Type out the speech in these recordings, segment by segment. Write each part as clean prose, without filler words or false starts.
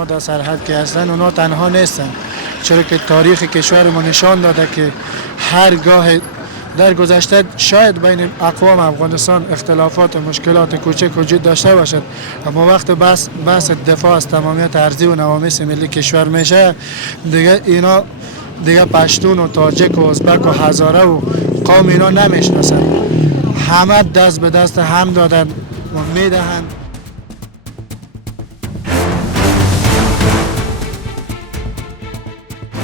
اونا در سرحد که هستن اونا تنها نیستن، چرا که تاریخ کشور ما نشان داده که هرگاه در گذشته شاید بین اقوام افغانستان اختلافات و مشکلات کوچک وجود داشته باشد، اما وقت بحث دفاع از تمامیت ارضی و نوامیس ملی کشور میشه دیگه اینا دیگه پشتون و تاجک و ازبک و هزاره و قوم اینا نمیشناسن، همه دست به دست هم دادن و میدهن.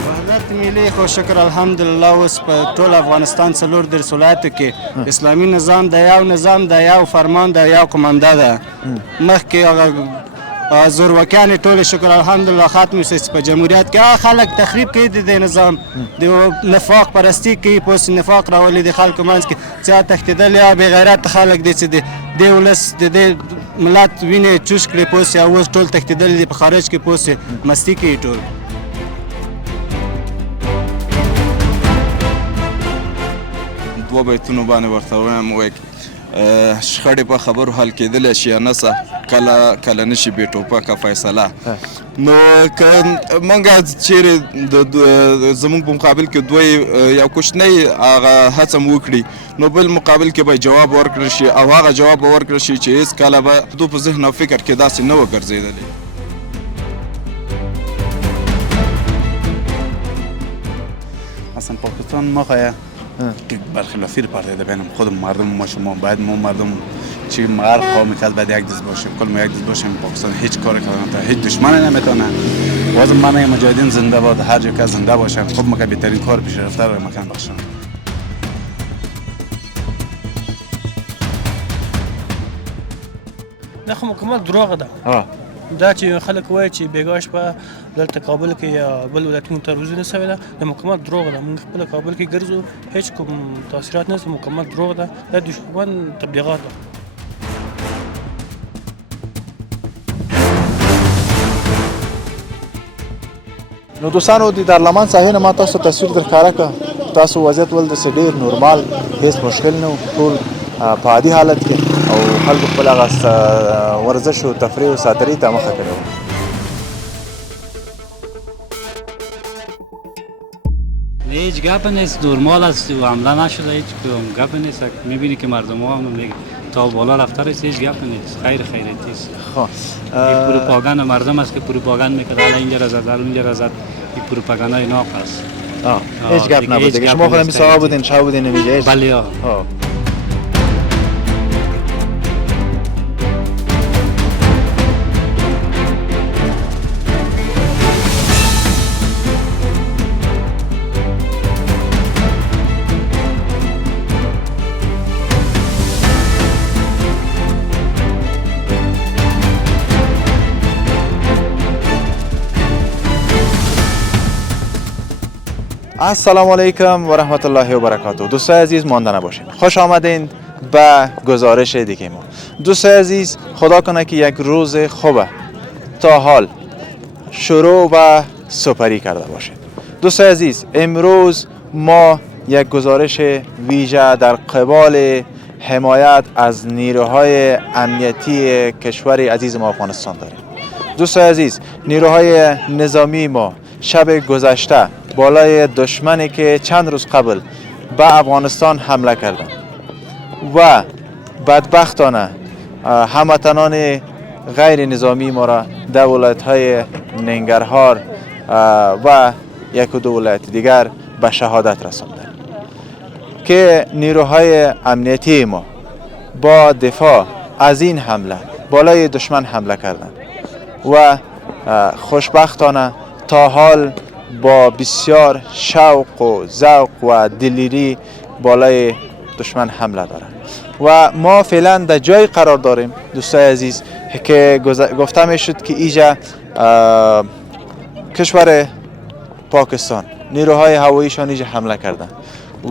وحدت ملی خو شکر الحمدلله اوس په ټول افغانستان څلور دېرش ولایتو کې اسلامي نظام د یو نظام د یو فرمان د یو قومنده ده. مخکې هغه زورواکیانې ټولې شکر الحمدلله ختمې شوې چې په جمهوریت کې هغه خلک تخریب کوي د دې نظام، د نفاق پرستي کوي، پوس نفاق راولي د خلکو منځ کې، چا تښتېدل یا بې غیرته خلک دي چې د دې ولس د دې ملت وینې چوش کړې پوس یا اوس ټول تښتېدلي دي په خارج کې پوس مستي کوي ټول. دوه بیتونو باندې ورته وایم وایي شخړې په خبرو حل کېدلی شي یا نه کله نشي بې ټوپکه فیصله. نو که موږ چیرې زموږ په مقابل کې دوی یو کوچنی هغه هڅه م وکړي نو بل مقابل کې به جواب ورکړل شي او هغه جواب به ورکړل شي چې هېڅکله به دو په ذهن او فکر کې داسې نه وه ګرځېدلی. اصلا پاکستان ما که برخلافی رو پرده بینم خود مردم ما شما باید ما مردم چی هر قومی که باید یک دست باشیم، کل ما یک دست باشیم. پاکستان هیچ کاری کنه هیچ دشمن نمیتونه. بازم من مجاهدین زنده باد، هر جا که زنده باشن خب ما که بهترین کار پیشرفته رو مکان باشن. نه خو مکمل دروغ ده. دا چې خلک وایي چې بیګا شپه دلته کابل کې یا بل ولایتونو ته روزي نه سوې ده، د مکمل دروغ ده. موږ خپله کابل کې ګرځو، هیڅ کوم تاثیرات نشته، مکمل دروغ ده، دا دشمن تبلیغات ده. نو دوستانو د دارالمان ساحې نه ما تاسو ته تصویر در ښکاره کړه. تاسو وضعیت ولدسې ډېر نورمال، هېڅ مشکل نه و، ټول په عادي حالت کې او خلکو خپل هغه ورزش و تفریح و ساتري ته مخه کړې وه. هیچ گپ نیست، نرمال است و حمله نشده، هیچ گپ نیست. میبینی که مردم ها هم میگه تا بالا رفته است، هیچ گپ نیست، خیریتی است. خب پروپاگاند مردم است که پروپاگاند میکنه حالا اینجا را زد اونجا را زد، این پروپاگاندای ناق است. هیچ گپ نبوده. شما خودم ساوا بودین، چا بودین نمیگه؟ بله. السلام علیکم و رحمت الله و برکاته. دوستای عزیز مانده نباشین، خوش آمدین به گزارش دیگه ما. دوستای عزیز خدا کنه که یک روز خوبه تا حال شروع و سپری کرده باشید. دوستای عزیز امروز ما یک گزارش ویژه در قبال حمایت از نیروهای امنیتی کشور عزیز ما افغانستان داریم. دوستای عزیز نیروهای نظامی ما شب گذشته بالای دشمنی که چند روز قبل به افغانستان حمله کردند و بدبختانه هموطنان غیر نظامی ما را در ولایت‌های ننگرهار و یک و دو ولایت دیگر به شهادت رساندند که نیروهای امنیتی ما با دفاع از این حمله بالای دشمن حمله کردند و خوشبختانه تا حال با بسیار شوق و ذوق و دلیری بالای دشمن حمله دارند و ما فعلا در جای قرار داریم دوستای عزیز که گفته می شد که اینجا کشور پاکستان نیروهای هواییشان اینجا حمله کردند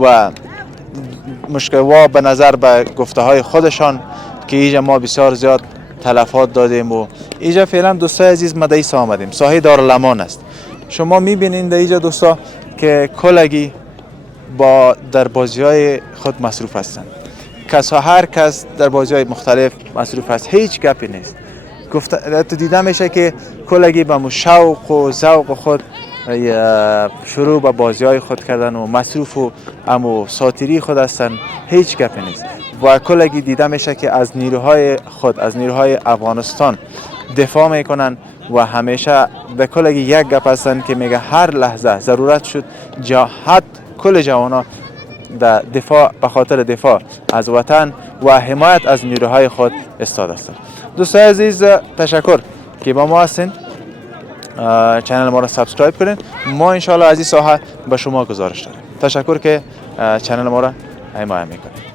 و مشکل و به نظر به گفته های خودشان که اینجا ما بسیار زیاد تلفات دادیم و اینجا فعلا دوستای عزیز ما در آمدیم. ساحه دارالمان است. شما میبینید در اینجا دوستا که کلگی با در بازی های خود مصروف هستند. هر کس در بازی های مختلف مصروف است. هیچ گپی نیست. تو دیده میشه که کلگی به شوق و ذوق خود شروع به بازی های خود کردن و مصروف و امو ساتیری خود هستن، هیچ گپی نیست. و کلگی دیده میشه که از نیروهای خود، از نیروهای افغانستان دفاع میکنن و همیشه به کلگی یک گپ هستن که میگه هر لحظه ضرورت شد کل جوانا در دفاع به خاطر دفاع از وطن و حمایت از نیروهای خود استاد هستند. دوستان عزیز تشکر که با ما هستین. چنل ما را سابسکرایب کنین. ما انشاءالله از این ساحه به شما گزارش داریم. تشکر که چنل ما را حمایت میکنید.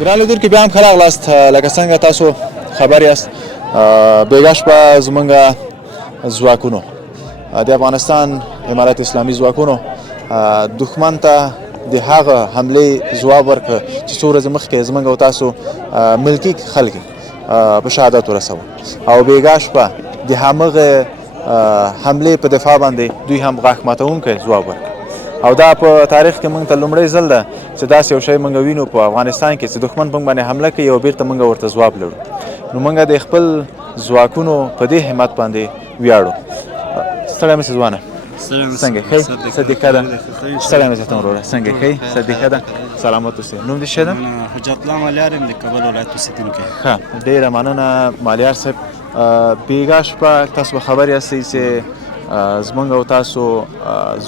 ګران لیدونکي بیا هم ښه راغلاست. لکه څنګه تاسو خبرې یاست بیګا شپه زموږ ځواکونو د افغانستان امارت اسلامي ځواکونو دښمن ته د هغه حملې ځواب ورکړ چې څو ورځې مخکې زموږ او تاسو ملکي خلک په شهادت ورسوه او بیګا شپه د همغه حملې په دفاع باندې دوی هم غاښ ماتوونکی ځواب ورکړ. او دا په تاریخ کې موږ ته لومړی ځل ده چې داسې یو شی موږ وینو په افغانستان کې چې دښمن په موږ باندې حمله کوي او بیرته موږ ورته ځواب لرو. نو موږ د خپل ځواکونو په دې همت باندې ویاړو. ستړی مې ځوانه څنګه ښې صدیقه ده ستړی مې ځته وروره څنګه ښې صدیقه ده سلامت اوسې. نوم دې ښه ده؟ حجت الله مالیار یم د کابل ولایت اوسېدونکی. ښه ډېره مننه مالیار صاحب. بیګا شپه تاسو به خبر یاستئ چې زموږ او تاسو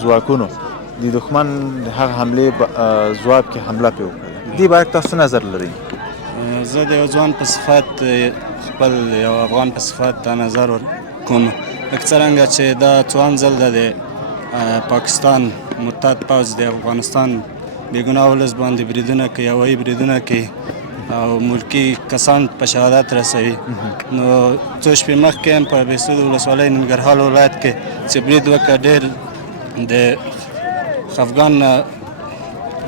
ځواکونو د دښمن هغه حملې ځواب کې حمله پرې وکړه. دې باره کې تاسو نظر لرئ؟ زه د یو ځوان په صفت خپل یو افغان په صفت دا نظر کوم لکه څرنګه چې دا څوان ځل ده د پاکستان مرتد پوځ د افغانستان بېګناه ولس باندې بریدونه کوي، هوایي بریدونه کوي او ملکي کسان په شهادت رسوي. نو څو شپې مخکې هم په بهسود ولسوالۍ ننګرهار ولایت کې چې برید وکړ ډېر د خفګان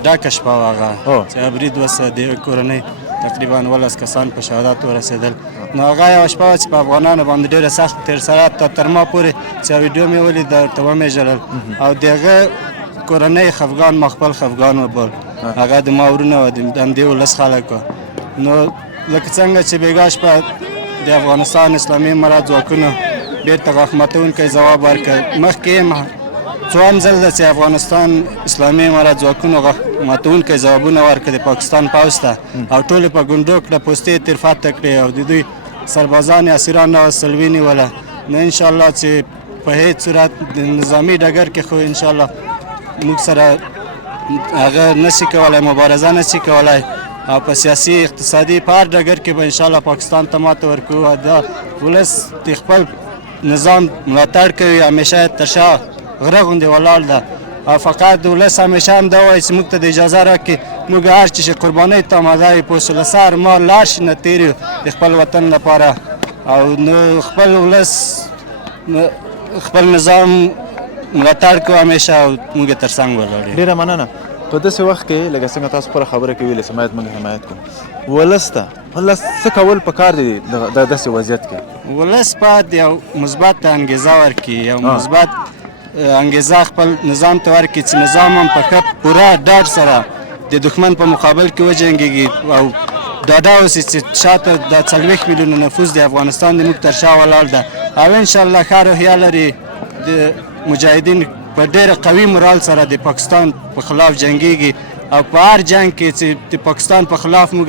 ډکه شپه وه هغه چې برید وسه د یوې کورنۍ تقریبا 12 کسان په شهادت ورسېدل. نو هغه یوه شپه وه چې په افغانانو باندې ډېره سخت تېر سره تر ما پورې چې ویډیو مې ولید ورته ومې ژړل او د هغه کورنۍ خفګان ما خپل خفګان وبول. هغه د ما ورونه وه د همدې ولس خلک وه. نو لکه څنګه چې بیګا شپه د افغانستان اسلامي امارت ځواکونو بېرته غاښ ماتوونکی ځواب ورکړ. مخکې یې څوام ځل ده چې افغانستان اسلامي امارت ځواکونو غاښ ماتوونکی ځوابونه ورکړي د پاکستان پوځ ته او ټولې په ګونډو کړه، پوستې یې تر فتح کړې او د دوی سربازان اسیران نه وسلوي نیوله. نو انشاءالله چې په هیڅ صورت د نظامي ډګر کې خو انشاءالله موږ سره هغه نشي کولی، مبارزه نشي کولی او په سیاسي اقتصادي په هر ډګر کې به انشاءالله پاکستان ته ماته ورکوو. او دا ولس د خپل نظام ملاتړ کوي، همیشه تر شا غره غوندې ولاړ ده او فقط د ولس همیشه هم دا وایي چې موږ ته د اجازه راکړي موږ هر چې قربانۍ ته آماده یو، په سوله سر ما لاړ شي نه تېر یو د خپل وطن لپاره. او نو خپل ولس خپل نظام ملاتړ کوو همیشه او موږ یې تر څنګ ولاړ یو. ډېره مننه. په داسې وخت کې لکه څنګه تاسو خپله خبره کې ویلې چې باید موږ حمایت کوو. ولس څه کول پکار دي د داسې وضعیت کې؟ ولس باید یو مثبت انګیزه ورکړي، یو مثبت انګیزه خپل نظام ته ورکړي چې نظام هم په ښه پوره ډاډ سره د دښمن په مقابل کې وجنګېږي او ډاډه اوسي چې شاته دا 40 میلیونه نفوس د افغانستان د موږ تر شا ولاړ ده او انشاءالله ښه روحیه لري. د مجاهدین په ډېره قوي مورال سره د پاکستان په خلاف جنګېږي او په هر جنګ کې چې د پاکستان په خلاف موږ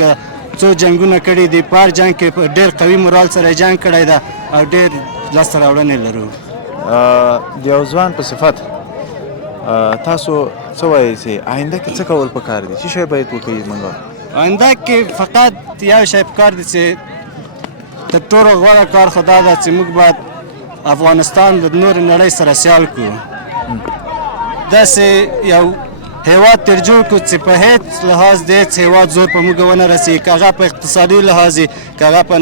څو جنګونه کړي دي، په هر جنګ کې په ډېر قوي مورال سره جنګ کړی ده او ډېر لاسته راوړنې لرو. د یو ځوان په صفت تاسو څه وایئ چې آینده کې څه کول پکار دي؟ څه شی باید وکړي موږ آینده کې؟ فقط یو شی پکار دی چې تر ټولو غوره کار خو دا ده چې موږ باید افغانستان د نورې نړۍ سره سیال کړو، داسې یو هیواد تر جوړ کړو چې په هیڅ لحاظ د هیڅ هیواد زور په موږ ونه رسېږي، که هغه په اقتصادي لحاظ وي، که هغه په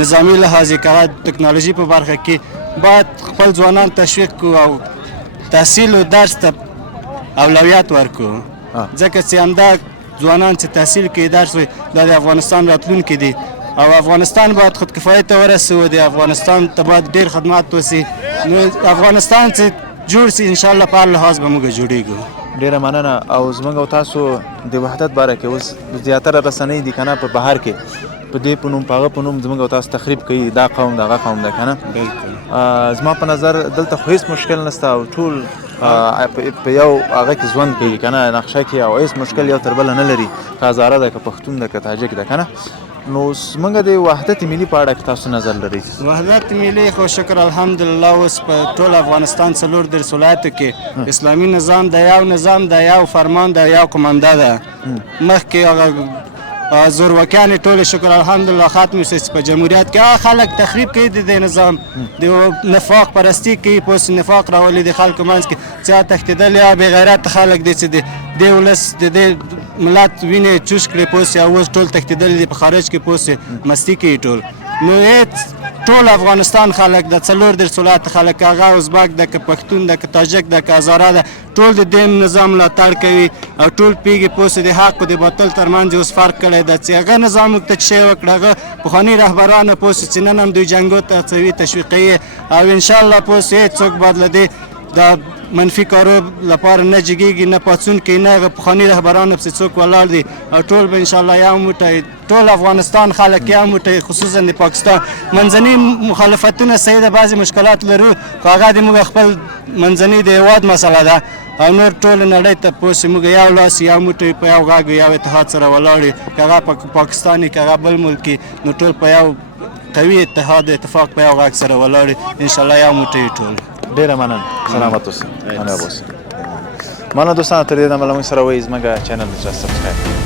نظامي لحاظ وي، که هغه ټکنالوژي په برخه کې. باید خپل ځوانان تشویق کړو او تحصیل او درس ته اولویت ورکړو، ځکه چې همدا ځوانان چې تحصیل کوي درس وي دا د افغانستان راتلونکي دي او افغانستان باید خودکفایۍ ته ورسوو، د افغانستان ته باید ډېر خدمات وسي. نو افغانستان چې جوړ سي انشاءالله په هر لحاظ به موږ جوړېږو. ډیره مننه. او زموږ او تاسو د وحدت باره کې اوس زیاتره رسنۍ دي که نه په بهر کې په دې په نوم په هغه په نوم زموږ او تاسو تخریب کوي، دا قوم دغه قوم ده که نه. زما په نظر دلته خو هېڅ مشکل نشته او ټول په یو هغه کې ژوند کوي که نه، نقشه کې، او هېڅ مشکل یو تر بله نه لري، که هزاره ده که پښتون ده که تاجک ده که نه. نو زموږ د وحدت ملي په اړه کې تاسو نظر لرئ؟ وحدت ملي خو شکر الحمدلله اوس په ټول افغانستان 34 ولایتو کې اسلامي نظام د یو نظام د یو فرمان د یو قومنده ده. مخکې هغه زورواکیانې ټولې شکر الحمدلله ختمې شوې چې په جمهوریت کې هغه خلک تخریب کوي د دې نظام، د نفاق پرستي کوي، پوس نفاق راولي د خلکو منځ کې، چا تښتېدل یا بېغیرته خلک دي چې د دې ولس د دې ملت وینې چوش کړې پوس یا اوس ټول تښتېدلي دي په خارج کې پوس مستي کوي ټول. نو ټول افغانستان خلک د 34 ولایت خلک، هغه ازبک ده که پښتون ده که تاجک ده که هزاره ده، ټول د دې نظام ملاتړ کوي او ټول پیږي پوس د حق او د باطل ترمنځ اوس فرق کړی ده چې هغه نظام موږ ته چې شی وکړه، هغه پخواني رهبرانو پوس چې نن هم دوی جنګو ته هڅوي، تشویقوي، او انشاءالله پوس هېڅوک باید له دې د منفي کارو لپاره نه جګېږي، نه پاڅون کوي، نه هغه پخواني رهبرانو پسې څوک ولاړ دي، او ټول به انشاءالله یو موټی ټول افغانستان خلک یو موټی، خصوصا د پاکستان منځني مخالفتونه صحیح ده، بعضې مشکلات لرو خو هغه د موږ خپل منځني د هېواد مسله ده، او نور ټول نړۍ ته پوس موږ یو لاس یو موټی په یو غږ یو اتحاد سره ولاړ یو، که هغه پاکستان که هغه بل ملک نو ټول په یو قوي اتحاد اتفاق په یو غږ سره ولاړ انشاءالله یو موټی ټول. ډیره مننه. سلامت اوسئ. مننه اوسئ. مننه دوستانو، تر دې دمه له موږ سره وئ. زموږ چینل ته سبسکرایب کړئ.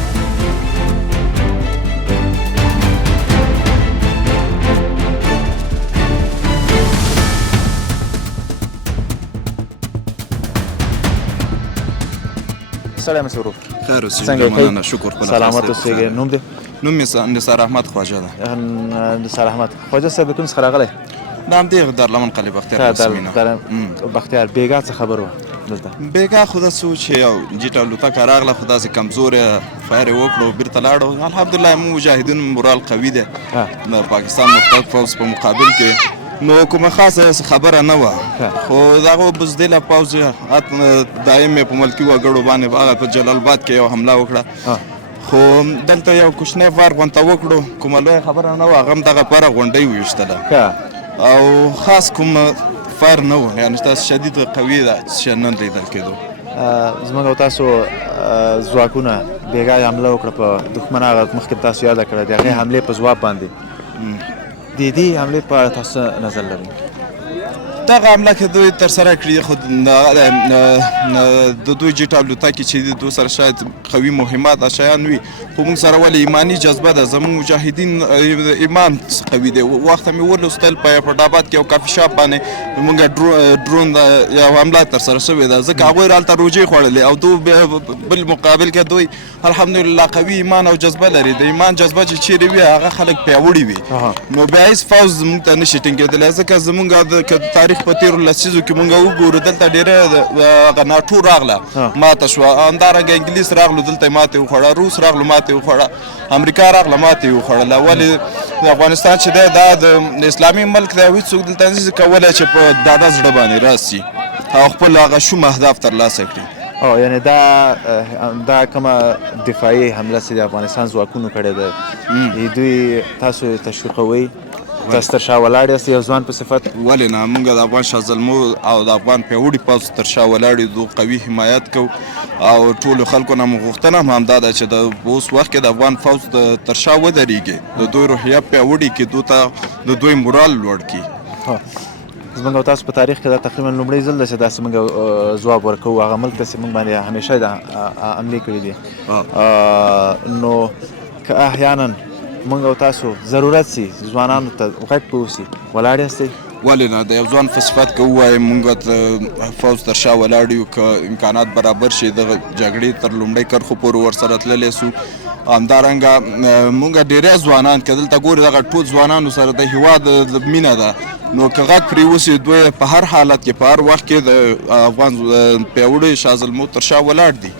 سلام مې ورور. خیر اوسې، مننه، شکر. سلامت اوسئ. نوم دې؟ نوم مې نثار احمد خواجه ده. نثار احمد خواجه صاحب، کوم څخه راغلی؟ دا همدې دارالمن قلعه بختیار سیمینه. بختیار بیګا څه خبر وه دلته؟ بیګا خو داسې و چې یو جیټ الوتکه راغله، خو داسې کمزوره فایر یې وکړو، بیرته لاړو. الحمدلله موږ مجاهدین مورال قوي دی د پاکستان متحد پوځ په مقابل کې، نو کومه خاصه خبره نه وه، خو دغه بزدله پوځ دایم په ملکي وګړو باندې هغه په جلال آباد کې یو حمله وکړه، خو دلته یو کوچنی وار غونډه وکړو، کومه لویه خبره نه وه، هغه هم دغه پاره غونډۍ وویشتله او خاص کوم فار نه و، یعنې تاسو شدید قوي ده چې نه لیدل کېدو. زموږ او تاسو ځواکونه بیګا حمله وکړه په دښمن، هغه مخکې تاسو یاده کړه د هغې حملې په ځواب باندې، د دې حملې په اړه تاسو نظر لرئ؟ دغه حمله که دوی ترسره کړي، خو د دوی جیټ الوتکې چې د دوی سره شاید قوي مهمات شیان وي، خو موږ سره ولې ایماني جذبه ده، زموږ مجاهدین ایمان قوي دی. وخت مې ولوستل په پټاباد کې یو کافي شاپ باندې موږ ډرون یو حمله ترسره شوې ده، ځکه هغوی هلته روجې خوړلې او دوی بل مقابل کې دوی الحمدلله قوي ایمان او جذبه لري. د ایمان جذبه چې چیرې وي هغه خلک پیاوړي وي، نو بیا هېڅ فوز موږ ته نشي ټینګېدلی، ځکه زموږ تاریخ په تېرو لسیزو کې موږ وګورو دلته ډېره ناټو راغله ماته شوه، همدارنګه انګلیس راغلو دلته ماتې وخوړه، روس راغلو ماتې وخوړه، امریکا راغله ماتې وخوړله. ولې د افغانستان چې دی دا د اسلامي ملک دی، هېڅوک دلته نشي کولی چې په ډاډه زړه باندې راسي او خپل هغه شوم اهداف ترلاسه کړي. او یعنې دا کومه دفاعي حمله چې د افغانستان ځواکونو کړې ده، دوی تاسو تشویقوئ؟ تاسو تر شا ولاړ یاست یو ځوان په صفت؟ ولې نه، موږ د افغان شاه او د افغان پیاوړي پوځ تر شا ولاړ یو، قوي حمایت کوو او ټولو خلکو نه مو غوښتنه هم همدا ده چې د اوس وخت کې د افغان پوځ تر شا ودرېږي، د دوی روحیه پیاوړې کړي، د دوی مورال لوړ کړي. زموږ او تاسو په تاریخ کې دا تقریبا لومړی ځل ده چې داسې موږ ځواب ورکوو هغه ملک ته چې موږ باندې همیشه د حملې کړي دي. نو که احیانا موږ او تاسو ضرورت سي ځوانانو ته غږ پوسي ولاړ یاستئ؟ ولې نه، د یو ځوان په صفت که ووایم موږ فوز تر شا ولاړ یو، که امکانات برابر شي دغه جګړې تر لومړۍ کرښو پورې ورسره تللی سو. همدارنګه موږ ډېری ځوانان که دلته ګورو دغه ټول ځوانانو سره د هېواد مینه ده، نو که غږ پرې وسي دوی په هر حالت کې په هر وخت کې د افغان پیاوړي شاه زلمو تر شا ولاړ دي.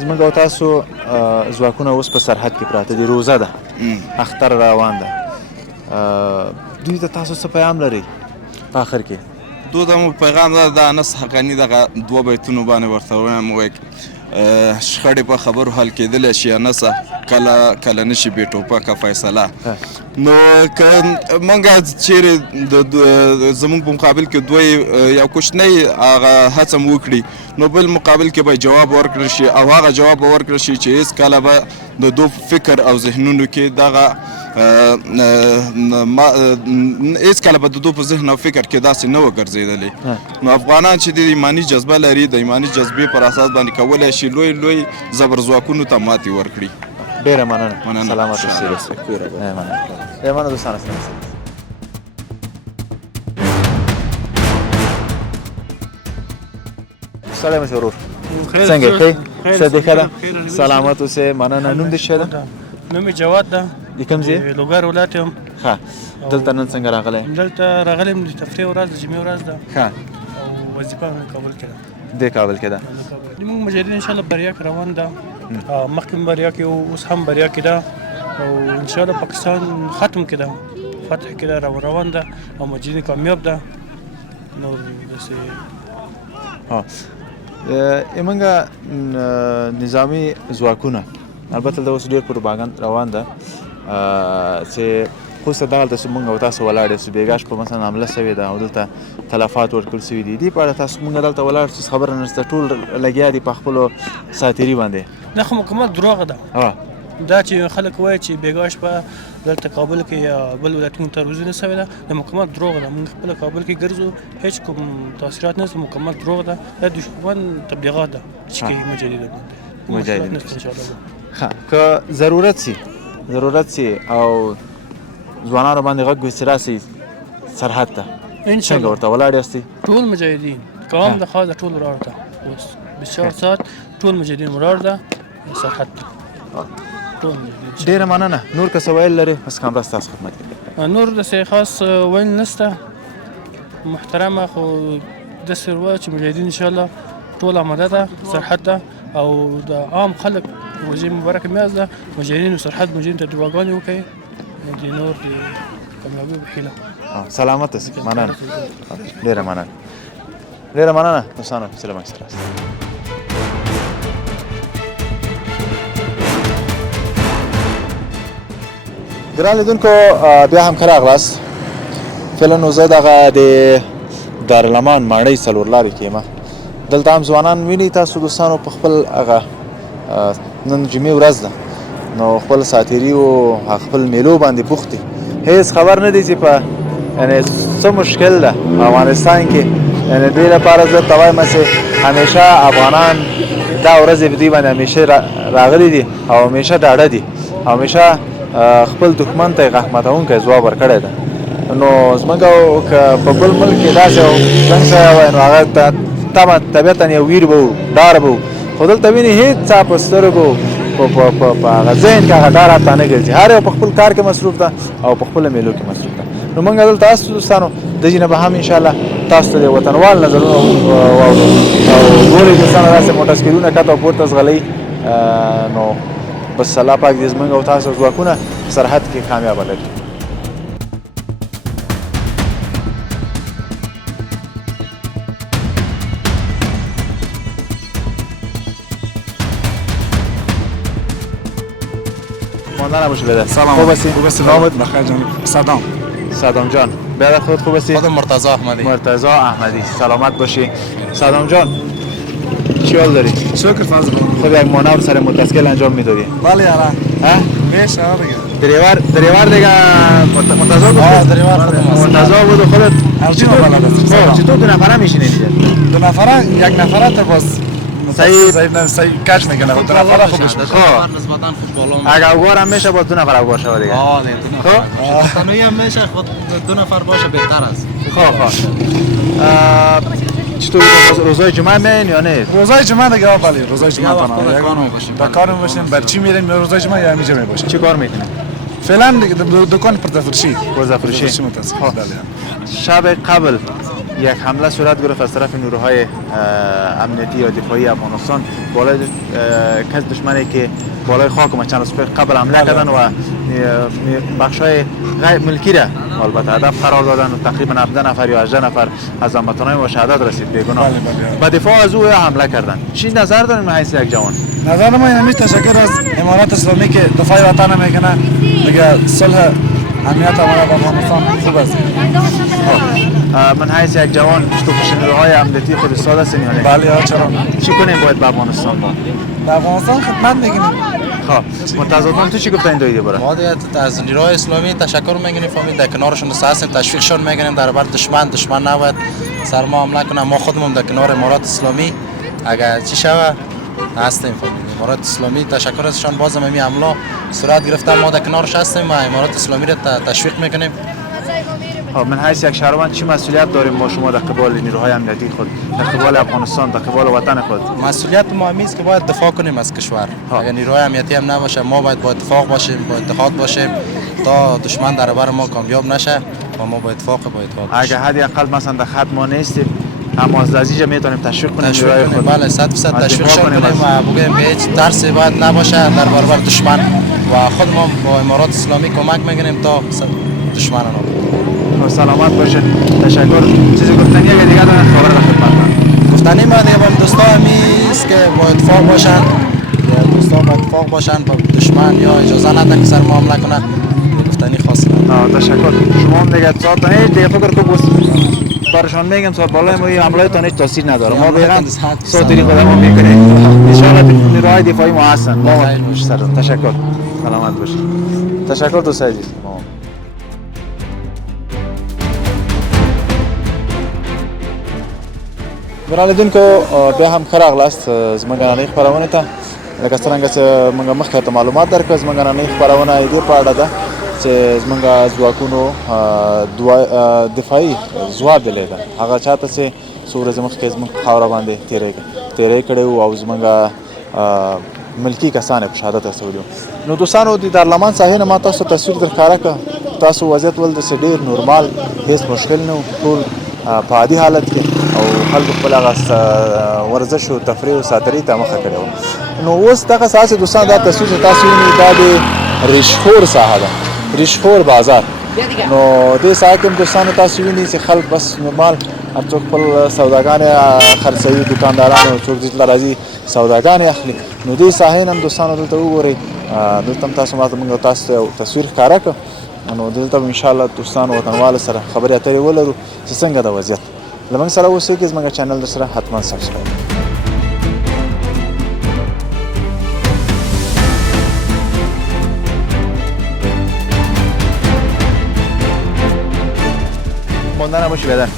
زموږ او تاسو ځواکونه اوس په سرحد کې پراته دي، روزه ده، اختر روان ده، دوی ته تاسو څه پیغام لرئ په آخر کې؟ دو ته مو پیغام دا د انس حقاني دغه دوه بیتونو باندې ورته وایم وایي شخړې په خبرو حل کېدلی شي انسه کله نشي بې ټوپکه فیصله نو که موږ چیرې زموږ په مقابل کې دوی یو کوچنی هغه هڅه مو وکړي نو بل مقابل کې به جواب ورکړل شي او هغه جواب به ورکړل شي چې هېڅکله به د دو فکر او ذهنونو کې دغه هېڅکله به د دو په ذهن او فکر کې داسې نه وه ګرځېدلې نو افغانان چې د ایماني جذبه لري د ایماني جذبې پر اساس باندې کولی شي لوی زبر ځواکونو ته ماتې ورکړي. ډېره مننه. سلامت اوسئ. مننه دوستان ستاسو. سلام ورور. څنګه ښه؟ ښه ده. سلامت اوسئ. مننه. نوم دې څه ده؟ نوم مې جواد ده. د کوم ځای؟ لوګر ولایت یم. ښه. دلته نن څنګه راغلی؟ دلته راغلی د تفریح ورځ د جمعې ورځ ده. ښه. او وظیفه مې کابل کې ده. د کابل کې ده. موږ مجاهدین انشاءالله بریا کې روان ده. مخکې بریا کې اوس هم بریا کې ده او انشاءالله پاکستان ختم کې ده فتح کې ده روان ده او مجاهدین کامیاب ده نور ها ایمنګه نظامی ځواکونه البته د اوس ډېر پروپاګاندا روان ده چې خو څه دغلته مونږ او تاسو ولاړ یاست بیګاش په مثلا حمله سوې ده او دلته تلفات ورکړل سوي دي دې په اړه تاسو مونږ دلته ولاړ چې خبره نشته ټول لګیا دي په خپلو ساتیري باندې نه خو مکمل دروغ ده دا چې خلک وایي چې بیګاش په دلته کابل کې یا بل ولایتونو ته روزنه سوې ده د مکمل دروغ ده مونږ خپل کابل کې ګرځو هیڅ کوم تاثیرات نشته مکمل دروغ ده د دشمن تبلیغات ده چې کوي مجاهدین مجاهدین ان شاء الله ها که ضرورت سي او ځوانانو باندې غږ وسره سي سرحد ته ان شاء الله ورته ولاړ یاستئ ټول مجاهدین قوم د خاص ټول ورته اوس 24 ساعت ټول مجاهدین ورته سرحد ټول ډیره مننه نور که څه ویل لري بس کامره ستاسو خدمت کې نور د څه خاص ویل نشته محترمه خو د سروا چې مجاهدین ان شاء الله ټول آماده ده سرحد ده او د عام خلک روزي مبارک میاز ده مجاهدین سرحد مجاهدین ته دعاګانې وکړي د نور د کامیابی په هیله سلامت اوسئ مننه ډیره مننه دوستانو سلام سره ګران لیدونکو بیا هم ښه راغلاست فعلا نو زه دغه د دارالامان ماڼۍ څلور لارې کې یم دلته هم ځوانان وینئ تاسو دوستانو په خپل هغه نن جمعې ورځ ده نو خپل ساتیریو خپل میلو باندې بوخت دي هیڅ خبر نه دی چې په یعنې څه مشکل ده افغانستان کې یعنې دوی لپاره زه ته وایم چې همیشه افغانان دا ورځې په دوی باندې همیشه راغلي دي او همیشه ډاډه دي همیشه خپل دښمن ته یې غږ ماتوونکی ځواب ورکړی ده نو زموږ که په بل ملک کې داسې یو جنګ شوی وای نو هغه طبیعتا یو ویر به و ډار به و خو دلته وینې هېڅ چا په سترګو په هغه ذهن کې هغه ډار راته نه ګرځي هر یو په خپل کار کې مصروف ده او په خپله میلو کې مصروف ده نو موږ دلته تاسو دوستانو د دې نه به هم انشاءالله تاسو ته د وطنوال نظرونه واورو او ګورئ دوستانو داسې موټرسایکلونه کته او پورته ځغلئ نو بس الله پاک دې زموږ او تاسو ځواکونه سرحد کې کامیابه لري ماندن نباشه بده سلام خوب هستی؟ نامت؟ بخیر جان صدام جان بیاد خود خوب هستی؟ خودم مرتضی احمدی سلامت باشی صدام جان چی حال داری؟ شکر فضل خود یک مانور سر متسکل انجام میدادی؟ بله یارا ها؟ میشه دیگه دریور دیگه مرتضی بود؟ دریور خودم مرتضی بود و خودت؟ چطور بلد است؟ چطور دو نفره میشینی دیگه؟ دو نفره یک نفره تا باز صحیح کش میکنه دو نفره خوبش میشه نسبتا خوب بالا اگه اوگار هم میشه باز دو نفر اوگار شود دیگه تنوی هم میشه خود دو نفر باشه بهتر است چطور روزای جمعه میین یا نه؟ روزای جمعه دیگه بله روزای جمعه تا کارم باشیم بر چی میریم روزای جمعه یا همینجا میباشیم چی کار میکنیم؟ فعلا دکان پرتفرشی متاسفم شب قبل یک حمله صورت گرفت از طرف نیروهای امنیتی یا دفاعی افغانستان بالای کس دشمنی که بالای خاک ما چند روز قبل حمله کردن و بخشای غیر ملکی را البته هدف قرار دادن و تقریبا 17 نفر یا 18 نفر از هموطنان ما شهادت رسید بیگناه. به دفاع از او حمله کردن. چی نظر دارین به حیث یک جوان؟ نظر ما اینه تشکر از امارات اسلامی که دفاع وطن میکنه دیگه صلح امنیت ما با افغانستان خوب است. من حیث یک جوان تو نیروهای امنیتی خود استاد هستین یا نه؟ بله چرا؟ چی کنیم باید به افغانستان ما؟ به افغانستان خدمت میکنیم. خب منتظرتان تو چی گفتین دویده برای؟ ما دیگه از نیروهای اسلامی تشکر میکنیم فهمید در کنارشون هستیم تشویقشون میکنیم در برابر دشمن نباید سر ما حمله کنه ما خودمون در کنار امارات اسلامی اگر چی شوه هستیم فهمید امارات اسلامی تشکر ازشان باز هم حمله صورت گرفته ما در کنارش هستیم و امارات اسلامی را تشویق میکنیم. من حیث یک شهروند چی مسئولیت داریم ما شما در قبال نیروهای امنیتی خود در قبال افغانستان در قبال وطن خود؟ مسئولیت ما است که باید دفاع کنیم از کشور. اگر نیروهای امنیتی هم نباشه ما باید با اتفاق باشیم با اتحاد باشیم تا دشمن در برابر ما کامیاب نشه و ما با اتفاق اگر حداقل مثلا در خط ما نیستیم اما از لذیذ میتونیم تشویق کنیم نیروهای خود. بله 100% تشویق کنیم و بگیم که هیچ ترسی باید نباشه در برابر دشمن و خود ما با امارات اسلامی کمک میکنیم تا دشمن رو سلامت باشین. تشکر. چیزی گفتنی اگه دیگه دارن خبر در خدمتتون. گفتنی ما دیگه با دوستا است که با اتفاق باشن دوستا با اتفاق باشن با دشمن یا اجازه ندن که سر ما حمله کنه. گفتنی خاصه. تشکر. شما هم دیگه ساعت هیچ دیگه فکر کو برشان میگم ساعت بالای ما حمله تان هیچ تاثیر نداره. ما بیرون صوتی خودمون میکنیم. ان شاء الله نیروهای دفاعی ما هستن. ما تشکر. سلامت باشید. تشکر دوست عزیز. برالدونکو بیا هم ښه راغلاست زموږ نننۍ خپرونې ته لکه څرنګه چې موږ مخکې ته معلومات درکړه زموږ نننۍ خپرونه دې په اړه ده چې زموږ ځواکونو دفاعي ځواب ویلی ده هغه چاته چې څو ورځې مخکې زموږ په خاوره باندې تیری کړی و او زموږ ملکي کسان یې په شهادت رسولي وو. نو دوستانو د دارالمان ساحې نه ما تاسو ته تصویر در ښکاره کړه تاسو وضعیت ولدسې ډېر نورمال هېڅ مشکل نه و ټول په عادي حالت کې او خلکو خپل هغه ورزش او تفریح او ساتري ته مخه کړې وه. نو اوس دغه سهار دوستان دا تصویر چې تاسو وینئ دا د ریشخور ساحه ده ریشخور بازار. نو دې ساحه کې هم دوستانو تاسو وینئ چې خلک بس نورمال هر څوک خپل سوداګانې خرڅوي دوکاندارانو څوک دلته راځي سوداګانې اخلي. نو دې ساحې نه هم دوستانو دلته وګورئ دلته هم تاسو ماته موږ تاسو ته یو تصویر ښکاره کړ. نو دلته به انشاءالله دوستانو وطنوالو سره خبرې اترې ولرو چې څنګه د وضعیت له موږ سره اوسئ که زموږ چینل در سره حتما سبسکرایب ماندن باشی بدن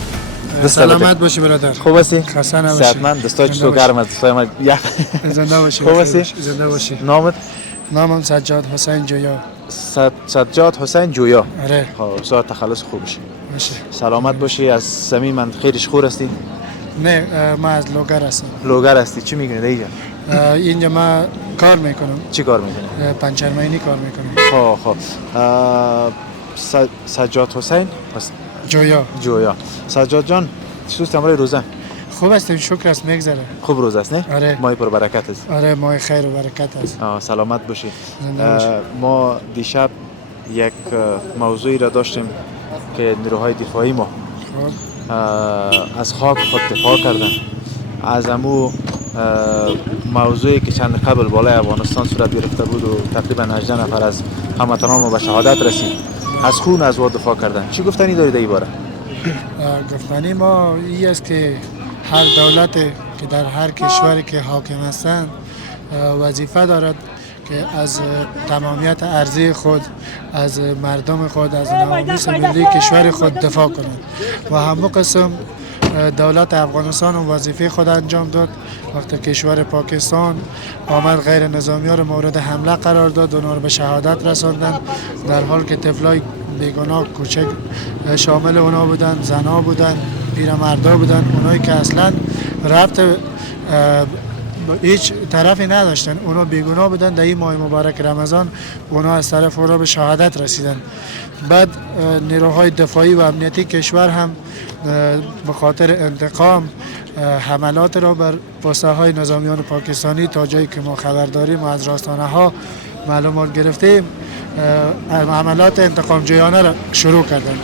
سلامت باشی برادر. خوب هستی؟ خسته نباشی. صحتمند. دستای چطور گرم است؟ دستای ما یخ. زنده باشی. خوب هستی؟ زنده باشی. نامت؟ نامم سجاد حسین جویا. سجاد حسین جویا. آره. خب ساعت تخلص خوب باشی. باشه. سلامت باشی. از صمیم خیرش خور هستی؟ نه ما از لوگر هستم. لوگر هستی. چی میکنی اینجا؟ اینجا ما کار میکنم. چی کار میکنی؟ پنچرمینی کار میکنم. خب سجاد حسین جویا. سجاد جان چطور امروز روزه؟ خوب هستیم شکر است میگذره. خوب روز است نه؟ آره. ماه پر برکت است. آره ماه خیر و برکت است. سلامت باشی. باشی. ما دیشب یک موضوعی را داشتیم که نیروهای دفاعی ما از خاک خود دفاع کردن. از امو موضوعی که چند قبل بالای افغانستان صورت گرفته بود و تقریبا 18 نفر از هموطنان ما به شهادت رسید. از خون از واد دفاع کردن. چی گفتنی دارید این باره؟ گفتنی ما این است که هر دولت که در هر کشوری که حاکم هستند وظیفه دارد که از تمامیت ارضی خود از مردم خود از نوامیس ملی کشور خود دفاع کنند و همون قسم دولت افغانستان وظیفه خود انجام داد وقتی کشور پاکستان آمد غیر نظامی ها را مورد حمله قرار داد و اونها را به شهادت رساندند در حال که طفلای بیگناه کوچک شامل اونا بودن زنها بودن پیرمردا بودن اونایی که اصلا ربط هیچ طرفی نداشتن، اونا بیگناه بودن. در این ماه مبارک رمضان اونا از طرف اونا به شهادت رسیدن. بعد نیروهای دفاعی و امنیتی کشور هم به خاطر انتقام حملات را بر پسته های نظامیان پاکستانی تا جایی که ما خبر داریم و از راستانه ها معلومات گرفتیم حملات انتقام جویانه را شروع کردن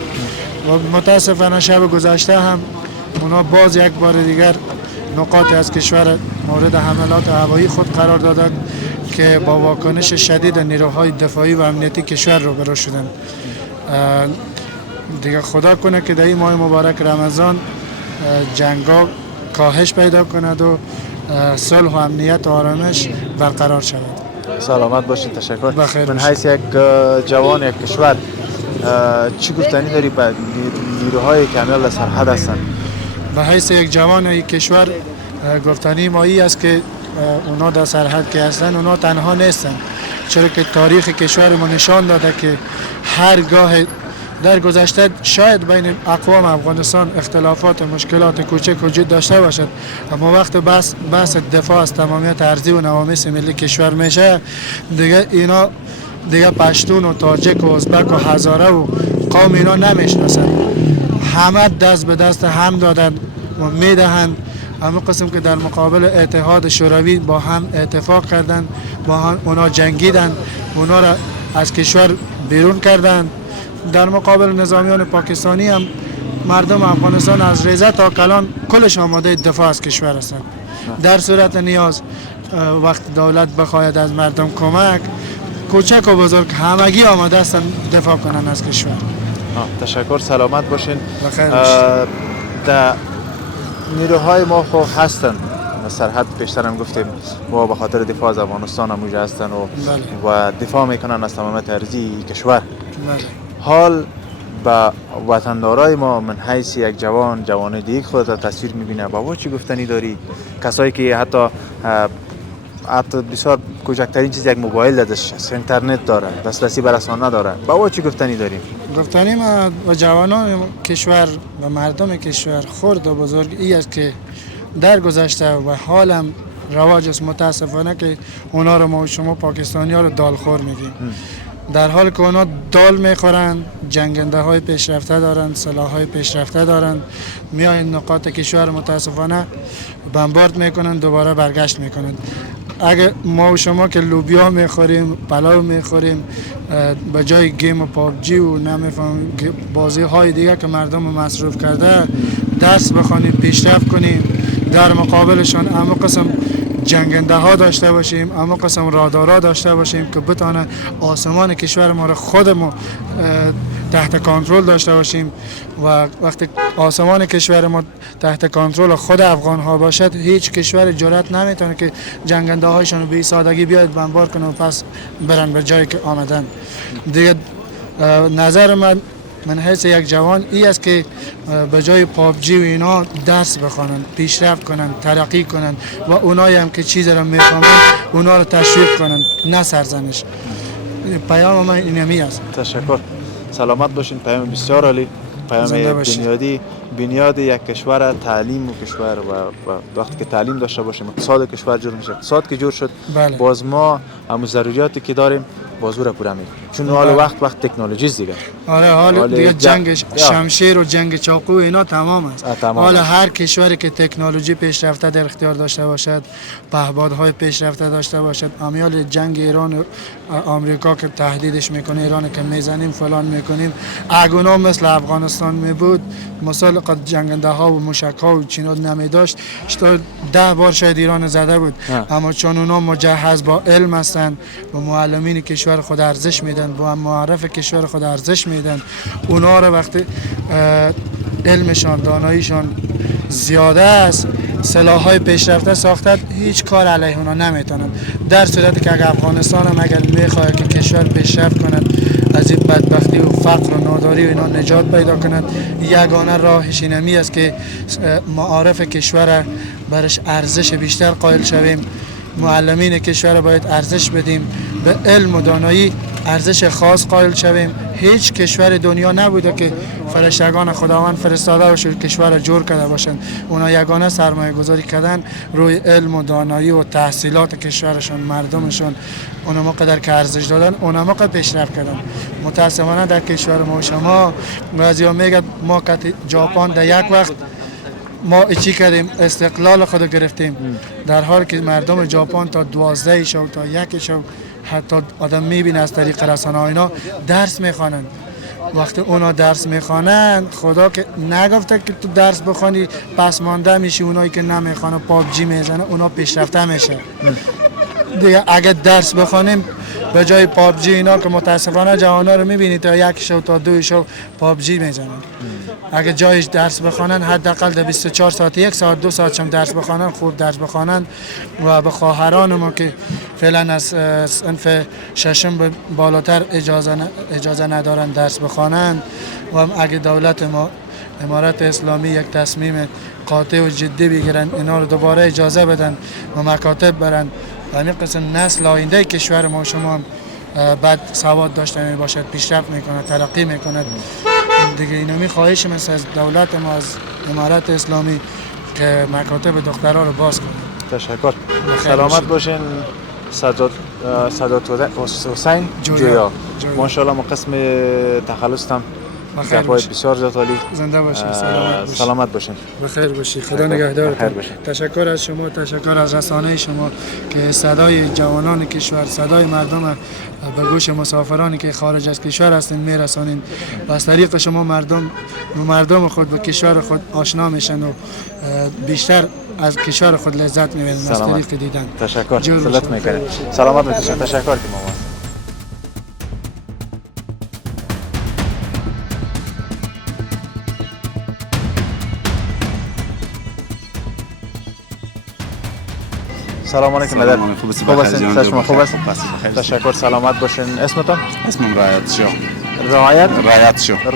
و متاسفانه شب گذشته هم اونا باز یک بار دیگر نقاط از کشور مورد حملات هوایی خود قرار دادند که با واکنش شدید نیروهای دفاعی و امنیتی کشور روبرو شدند. دیگه خدا کنه که در این ماه مبارک رمضان جنگا کاهش پیدا کند و صلح و امنیت و آرامش برقرار شود. سلامت باشین. تشکر. بخیر من حیث یک جوان یک کشور چی گفتنی داری به نیروهای که عمل سرحد هستند؟ به حیث یک جوان یک کشور گفتنی ما ای است که اونا در سرحد که هستند اونا تنها نیستند، چرا که تاریخ کشور ما نشان داده که هرگاه در گذشته شاید بین اقوام افغانستان اختلافات و مشکلات کوچک وجود داشته باشد، اما وقت بحث دفاع از تمامیت ارضی و نوامیس ملی کشور میشه دیگه اینا دیگه پشتون و تاجک و ازبک و هزاره و قوم اینا نمیشناسن. همه دست به دست هم دادن و میدهند. همه قسم که در مقابل اتحاد شوروی با هم اتفاق کردند، با هم اونا جنگیدند، اونا را از کشور بیرون کردند. در مقابل نظامیان پاکستانی هم مردم افغانستان از ریزه تا کلان کلش آماده دفاع از کشور هستند. در صورت نیاز وقت دولت بخواهد از مردم کمک، کوچک و بزرگ همگی آماده هستند دفاع کنند از کشور. تشکر. سلامت باشین. بخیر در نیروهای ما خو هستن سرحد، پیشتر هم گفتیم ما به خاطر دفاع از افغانستان هم هستن و دفاع میکنن از تمامیت ارضی کشور. حال با وطندارای ما من حیث یک جوان دیگه خودت تصویر میبینه، با چی گفتنی داری؟ کسایی که حتی بسیار کوچکترین چیز یک موبایل دستش، اینترنت داره، دسترسی به رسانه داره، با چی گفتنی داریم؟ گفتنی ما و جوانان کشور و مردم کشور خرد و بزرگ ای است که در گذشته و حالم رواج است متاسفانه که اونا رو ما و شما پاکستانی ها رو دالخور میگیم. در حال که اونا دال میخورن، جنگنده های پیشرفته دارن، سلاح های پیشرفته دارن، میاین نقاط کشور متاسفانه بمبارد میکنن، دوباره برگشت میکنن. اگه ما و شما که لوبیا میخوریم، پلاو میخوریم، به جای گیم و پابجی و نمیفهم بازی های دیگه که مردم مصروف کرده درس بخوانیم، پیشرفت کنیم، در مقابلشان اما قسم جنگنده ها داشته باشیم، اما قسم رادارها داشته باشیم که بتانه آسمان کشور ما را خودمون تحت کنترل داشته باشیم و وقتی آسمان کشور ما تحت کنترل خود افغان ها باشد هیچ کشور جرأت نمیتونه که جنگنده هایشان به سادگی بیاید بمبارد کنه و پس برن به جایی که آمدن. دیگه نظر من حیث یک جوان ای است که به جای پابجی و اینا درس بخوانند، پیشرفت کنند، ترقی کنند و اونایی هم که چیز را میفهمند اونا رو تشویق کنند، نه سرزنش. پیام من اینمی است. تشکر. سلامت باشین. پیام بسیار عالی، پیام بنیاد یک کشور، تعلیم و کشور و وقتی که تعلیم داشته باشیم اقتصاد کشور جور میشه. اقتصاد که جور شد باز ما همون ضروریاتی که داریم بازو را پورا میکنیم، چون حال وقت تکنولوژی دیگه. آره حال دیگه جنگ شمشیر و جنگ چاقو اینا تمام است. حال هر کشوری که تکنولوژی پیشرفته در اختیار داشته باشد، پهپادهای پیشرفته داشته باشد، امیال جنگ ایران و آمریکا که تهدیدش میکنه ایران که میزنیم فلان میکنیم، اگونا مثل افغانستان میبود مثال قد جنگنده ها و موشک ها و چینا نمیداشت 10 بار شاید ایران زده بود. اما چون اونا مجهز با علم هستند و معلمین کشور خود ارزش میدن، با معرف کشور خود ارزش میدن، اونا رو وقتی علمشان داناییشان زیاده است، سلاح‌های پیشرفته ساخته، هیچ کار علیه اونا نمیتونن. در صورتی که اگر افغانستان هم اگر میخواد که کشور پیشرفت کند، از این بدبختی و فقر و ناداری و اینا نجات پیدا کند، یگانه راهش اینمی است که معارف کشور برش ارزش بیشتر قائل شویم. معلمین کشور باید ارزش بدیم، به علم و دانایی ارزش خاص قائل شویم، هیچ کشور دنیا نبوده که فرشتگان خداوند فرستاده و کشور جور کرده باشند. اونا یگانه سرمایه گذاری کردن روی علم و دانایی و تحصیلات کشورشون، مردمشون. اونا مقدر که ارزش دادن، اونا مقدر پیشرفت کردن. متاسفانه در کشور ما شما بعضیا میگن ما که ژاپن در یک وقت ما چی کردیم استقلال خود گرفتیم، در حالی که مردم ژاپن تا 12 شب تا 1 شب حتی آدم میبینه از طریق رسانه ها اینا درس میخوانند. وقتی اونا درس میخوانند خدا که نگفته که تو درس بخوانی پس مانده میشی، اونایی که نمیخوانه پابجی میزنه اونا پیشرفته میشه. دیگه اگه درس بخوانیم به جای پابجی اینا که متاسفانه جوانا رو میبینید تا 1 شب تا 2 شب پابجی میزنن. اگه جایش درس بخوانن حداقل در 24 ساعت 1 ساعت 2 ساعت هم درس بخوانن، خوب درس بخوانن و به خواهران ما که فعلا از صنف ششم به بالاتر اجازه ندارن درس بخوانن و اگه دولت ما امارت اسلامی یک تصمیم قاطع و جدی بگیرن اینا رو دوباره اجازه بدن و مکاتب برن و همین قسم نسل آینده کشور ما شما بعد سواد داشته می باشد، پیشرفت میکنه، ترقی میکنه. دیگه اینو می خواهش مثل از دولت ما از امارت اسلامی که مکاتب دخترها رو باز کنه. تشکر. سلامت باشین. سادات حسین جویا. ماشاءالله ما قسم تخلص هم گپای بسیار زیاد عالی. زنده باشین. سلامت باشین. بخیر باشین. خدا نگهدارتون. تشکر از شما، تشکر از رسانه شما که صدای جوانان کشور، صدای مردم به گوش مسافرانی که خارج از کشور هستند میرسانید و از طریق شما مردم خود به کشور خود آشنا میشن و بیشتر از کشور خود لذت میبرن از طریق دیدن. تشکر. سلامت میکنم. سلامت باشین. تشکر که مامان. سلام علیکم مادر. خوب هستید؟ خوب هستید؟ تشکر. سلامت باشین. اسمتون؟ اسمم رایت شو. رایت شو یا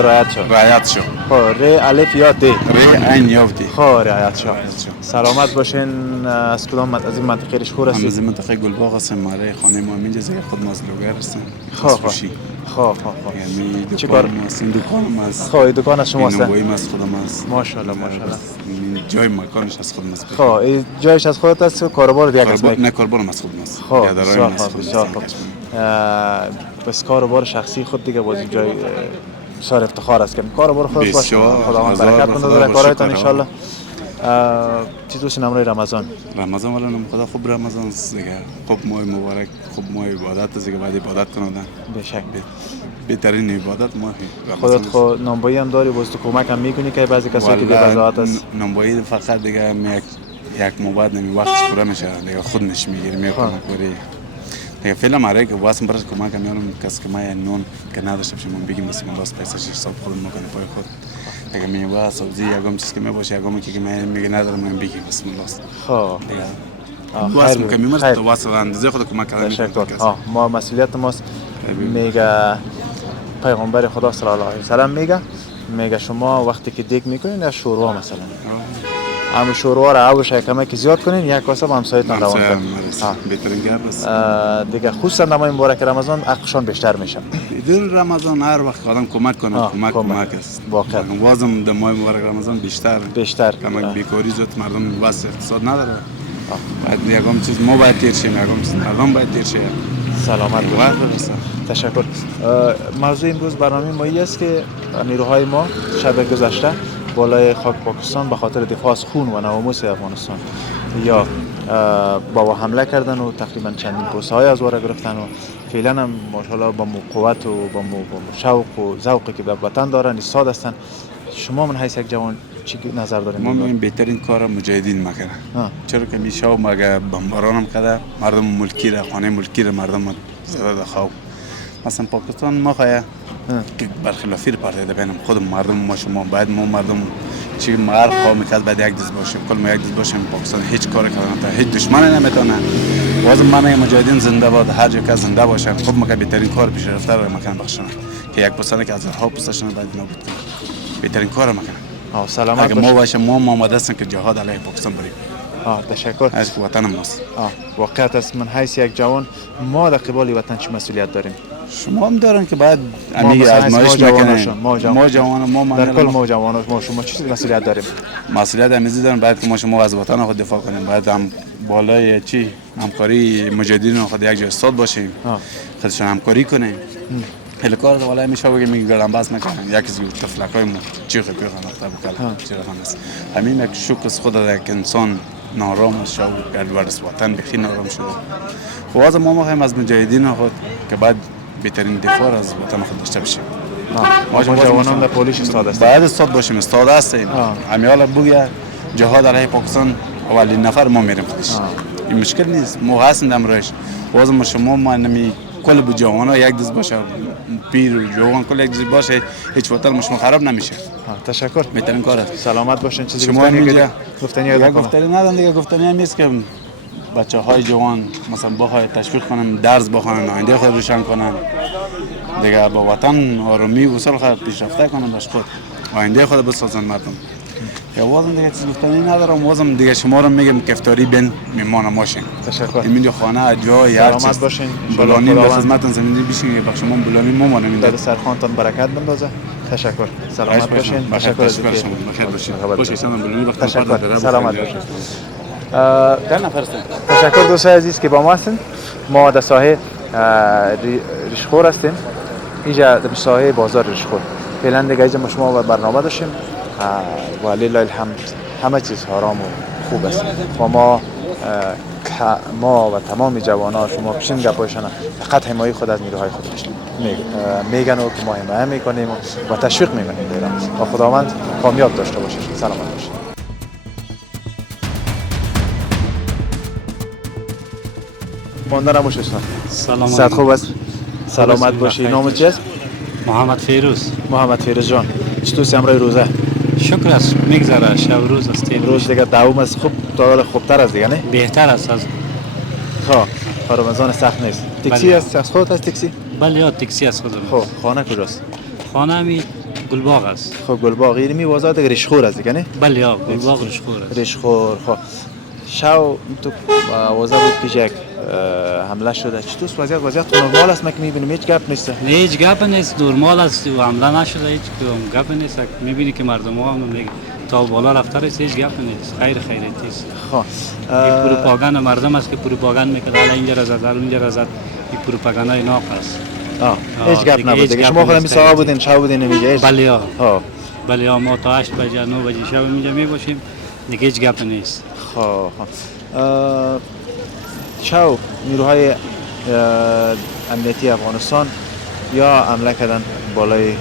رایت شو؟ رایت شو. خب ر الف یا د؟ ر عین یا د. خب رایت شو. سلامت باشین. از کدام از این منطقه رشخور هستید؟ از منطقه گلباغ هستم. ماره خانه ما اینجا زیر خود مازلوگر هستم. خب یعنی چیکار دکانم است. خب دکان از شما است. نوایی از خودم است. ماشاءالله. جای مکانش از خودم است. خب جایش از خودت است و کاروبار دیگه است؟ نه کاروبارم از خودم است. خب بسیار خوب. بس کاروبار شخصی خود دیگه باز جای بسیار افتخار است که کاروبار خود باشه. خداوند برکت کنه در کارهایتان ان شاء الله. چی دوست نمره رمضان ولی نم خدا خوب رمضان است دیگه. خوب ماه مبارک، خوب ماه عبادت است دیگه. بعد عبادت کنن به شک بهترین عبادت ماه خودت خود نامبایی هم داری باز تو کمک هم میکنی که بعضی کسایی که بی بضاعت است نامبایی فقط دیگه یک مباد نمی وقتش پوره میشه دیگه خود نش میگیری میکنه پوری دیگه فعلا ماره که واسه برای کمک هم میارم کس که ما نون که نداشته باشم من بگیم مثلا راست پیسش حساب خودم میکنه پای خود دیگه میوه سبزی یگام چیز که میباشه یگامی که من میگه ندارم من بگیم بسم الله خب دیگه واسه که میمرد تو واسه اندازه خود کمک کردن تشکر. ما مسئولیت ماست. میگه پیغمبر خدا صلی الله علیه و سلم میگه شما وقتی که دیگ میکنین یا شوروا مثلا همون شوروا رو آبش کمک زیاد کنین یک کاسه با همسایتون روان کنین. بهترین گپ است دیگه خصوصا در ماه مبارک رمضان عقشان بیشتر میشه. در رمضان هر وقت آدم کمک کنه کمک است واقعا. وازم در ماه مبارک رمضان بیشتر کمک بیکاری زیاد مردم واسه اقتصاد نداره. بعد یگام چیز ما باید تیر شیم یگام چیز مردم باید تیر شه. سلامت باشید. تشکر. موضوع امروز برنامه ما است که نیروهای ما شب گذشته بالای خاک پاکستان به خاطر دفاع از خون و ناموس افغانستان یا با حمله کردن و تقریبا چندین پوست‌های از واره گرفتن و فعلا هم ماشاءالله با قوت و با شوق و ذوقی که به وطن دارن ایستاد هستن. شما من حیث یک جوان چی نظر دارین؟ ما این بهترین کار مجاهدین میکنه. چرا که میشه مگه بمباران کرده مردم ملکی را خانه ملکی را مردم زده خواب مثلا پاکستان ما خواهی که برخلافی رو پرده بینم خودم مردم ما شما باید ما مردم چی مغر قومی که باید یک دست باشیم کل ما یک دست باشیم پاکستان هیچ کاری کردن هیچ دشمن نمیتونه واسه من مجاهدین زنده باد هر جا که زنده باشن خب ما که بهترین کار پیش رفته رو مکان بخشن که یک پسنده که از هزارها پسشون باید نابود کنه بهترین کار مکان سلامت اگه ما باشیم ما آماده هستیم که جهاد علیه پاکستان بریم. تشکر. از وطن ماست. واقعیت است من حیث یک جوان ما در قبال وطن چه مسئولیت داریم؟ شما هم دارن که باید ما امی مثلا آزمایش ما میکنیم. ما جوان ما در کل ما جوان ما شما چه مسئولیت داریم؟ مسئولیت امیزی دارن باید که ما شما از وطن خود دفاع کنیم. باید هم بالای چی همکاری مجاهدین خود یک جای استاد باشیم. خودشون همکاری کنیم. خیلی کار والله میشه بگیم میگه گرم بس میکنن یکی از طفلکای ما چیخ پیخ نقطه بکل چرا است همین یک شوک از خود یک انسان نارام شو کرد ورس وطن بخی نارام شده. خب از ما میخوایم از مجاهدین خود که بعد بهترین دفاع از وطن خود داشته باشیم. ما جوانان در پلیس استاد هستیم. باید استاد باشیم، استاد هستیم. همیالا بگه جهاد علیه پاکستان اولین نفر ما میریم خودش. این مشکل نیست. ما هستیم دمرش. باز ما شما ما نمی کل بو جوان ها یک دست باشه پیر و جوان کل یک دست باشه هیچ وطن مشما خراب نمیشه. تشکر. بهترین کار است. سلامت باشین. چیزی شما اینجا گفتنی ندارم دیگه. گفتنی هم نیست که بچه های جوان مثلا بخواه تشویق کنن درس بخونن آینده خود روشن کنن دیگه با وطن آرامی و اصول خود پیشرفته کنن باش خود آینده خود بسازن مردم. که وازم دیگه چیز گفتنی ندارم. وازم دیگه شما رو میگم کفتاری بین میمان ماشین. تشکر. اینجا خانه جای هر چیز. سلامت باشین. بلانی به خدمتتون زمینی بشین بخش ما بلانی ما نمیدیم. در سرخانتان برکت بندازه. تشکر. سلامت باشین. تشکر از بخیر باشین. باشه شما بلانی وقت تشکر. سلامت باشین. تشکر دوستان عزیز که با ما هستین. ما در ساحه ریشخور هستیم. اینجا در ساحه بازار ریشخور. فعلا دیگه اینجا شما برنامه داشتیم و لله الحمد همه چیز آرام و خوب است. و ما و تمام جوانان شما پیشین گپایشان فقط حمایت خود از نیروهای خود میگن و که ما حمایت میکنیم و تشویق میکنیم و خداوند کامیاب داشته باشه. سلامت باشید. مانده نباشه استاد. سلام. صحت خوب است. سلامت باشی. نام چی است؟ محمد فیروز. محمد فیروز جان. چطور امروز روزه؟ شکر است میگذره شب روز است. روز دیگه دوام است خوب تا خوبتر است دیگه نه؟ بهتر است از خب رمضان سخت نیست. تاکسی است از خودت است تاکسی؟ بله یا تاکسی از خودم. خب خانه کجاست؟ خانه می گلباغ است. خب گلباغ می بازار دیگه ریشخور است دیگه نه؟ بله یا گلباغ ریشخور است. ریشخور خب شو تو واضح بود که یک حمله شده. چطور وضعیت نرمال است؟ من که میبینم هیچ گپ نیست. هیچ گپ نیست. نرمال است و حمله نشده هیچ گپ نیست. میبینی که مردم ها هم میگن تا بالا رفته است هیچ گپ نیست. خیریتی است. خب این پروپاگاند مردم است که پروپاگاند میکنه حالا اینجا را زد اونجا را زد. این پروپاگاندای ناق است. هیچ گپ نبود دیگه. شما خودم ساعت بودین شب بودین اینجا؟ بله یا بله یا ما تا 8 بجه 9 بجه شب اینجا میباشیم دیگه هیچ گپ نیست. خب چاو نیروهای امنیتی افغانستان یا حمله کردن بالای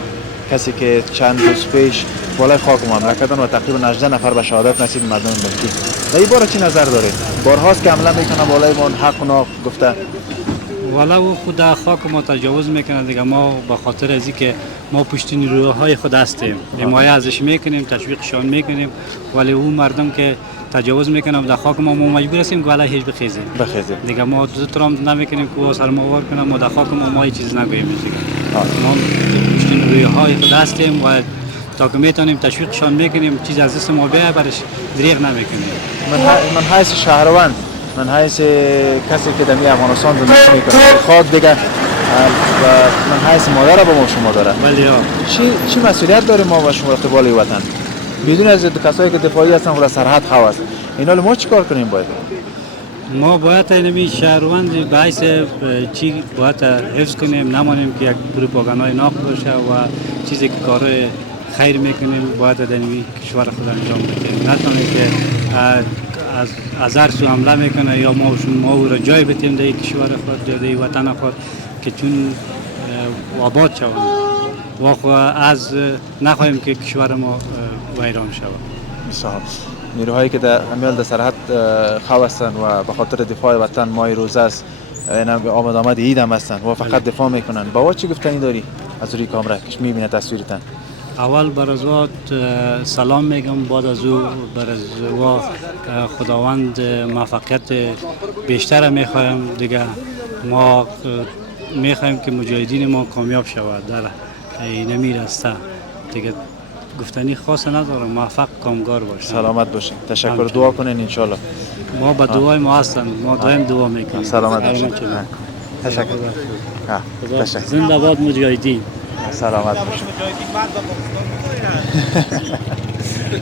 کسی که چند روز پیش بالای خاک حمله کردن و تقریبا 18 نفر به شهادت نصیب مردم ملکی. در این باره چی نظر دارید؟ بارهاست که حمله میکنه بالای ما حق و ناق گفته والا او خود خاک ما تجاوز میکنه دیگه. ما به خاطر از اینکه ما پشت نیروهای خود هستیم حمایت ازش میکنیم تشویقشان میکنیم ولی اون مردم که تجاوز میکنم در خاک ما مجبور هستیم که هیچ بخیزیم دیگه. ما دو ترام نمیکنیم که سر ما وار کنم ما در خاک ما هیچ چیز نگوییم دیگه. ما پشت نیروهای خود هستیم و تا که میتونیم تشویقشان میکنیم چیز از دست ما بیای برش دریغ نمیکنیم. من حیث شهروند من حیث کسی که در افغانستان زندگی میکنه خاک دیگه من حیث مادر با ما شما داره. بله چی مسئولیت داریم ما و شما قبال وطن بدون از کسایی که دفاعی هستن و سرحد خواص اینا ما چیکار کنیم باید؟ ما باید اینمی شهروند به حیث چی باید حفظ کنیم نمانیم که یک پروپاگاندای ناق باشه و چیزی که کار خیر میکنیم باید در اینمی کشور خود انجام بدیم. نتونیم که از هر سو حمله میکنه یا ما او را جای بتیم در کشور خود در وطن خود که چون آباد شوند و خو از نخواهیم که کشور ما ویران شود. نیروهایی که در امیال در سرحد خو هستند و به خاطر دفاع وطن ماه روزه است آمد عید هم هستند و فقط دفاع میکنن با چی گفتنی داری از روی کامرا که میبینه تصویرتان؟ اول بر از سلام میگم بعد از او بر از خداوند موفقیت بیشتر میخوایم دیگه. ما میخوایم که مجاهدین ما کامیاب شود در اینمی راسته دیگه. گفتنی خاص ندارم. موفق کامگار باشید. سلامت باشین. تشکر. دعا کنین ان شاء الله. ما با دعای ما هستن. ما دائم دعا میکنیم. سلامت باشین. تشکر. تشکر. زنده باد مجاهدین. سلامت باشید.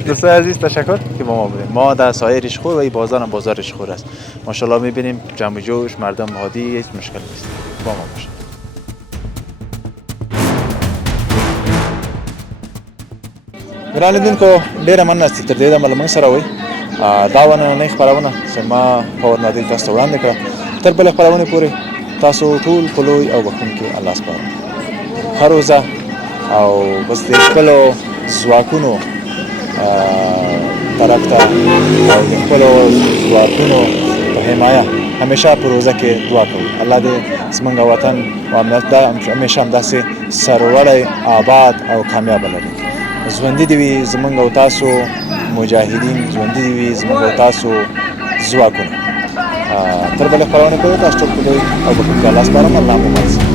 دوستان عزیز تشکر که با ما بودیم. ما در سایر اشخور و این بازار هم بازار اشخور است. ماشاءالله میبینیم جمع جوش، مردم هادی، هیچ مشکل نیست. با ما باشید. ګران لیدونکو ډېره مننه چې تر دې دمه له موږ سره وئ. دا نننۍ خپرونه چې ما پاور نادي تاسو ته وړاندې کړه، تر بلې خپرونې پورې تاسو ټول په لوی او بښونکي الله سپارم. ښه روزه او بس د خپلو ځواکونو طرف ته او د خپلو ځواکونو په حمایه همیشه په روزه کې دعا کوو. الله دې زموږ وطن او امنیت همیشه همداسې سرلوړی، آباد او کامیاب لري. ژوندي دې وي زموږ او تاسو مجاهدین، ژوندي دې وي زموږ او تاسو ځواکونه. تر بلې خپرونې پورې تاسو ټول په لوی او بښونکي الله سپارم. الله مو